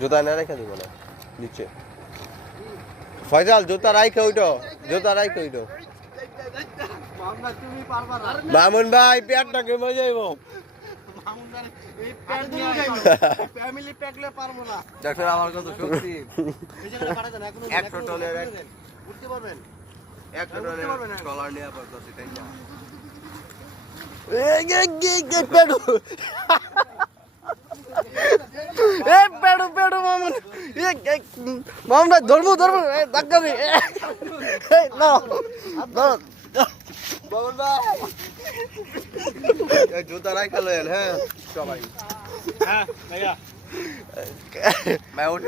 জুতা না রেখে দিব না নিচে ফয়সাল জুতা রাইখে উঠো মামুন ভাই পেটটা কেমন যাইব ফ্যামিলি প্যাকলে পারবো না দেখো আমার কত শক্তি এই জায়গাটা কাটা দেন এখন 100 টনের উঠতে পারবেন 100 টনের ডলার নিয়ে পড়তেছি তাই না পেড়ু মামুন মামুন ভাই ধরবো ধাক্কাবি মামুন ভাই জুতা রাখা লয়েন হ্যাঁ সবাই হ্যাঁ ভাইয়া मैं उठ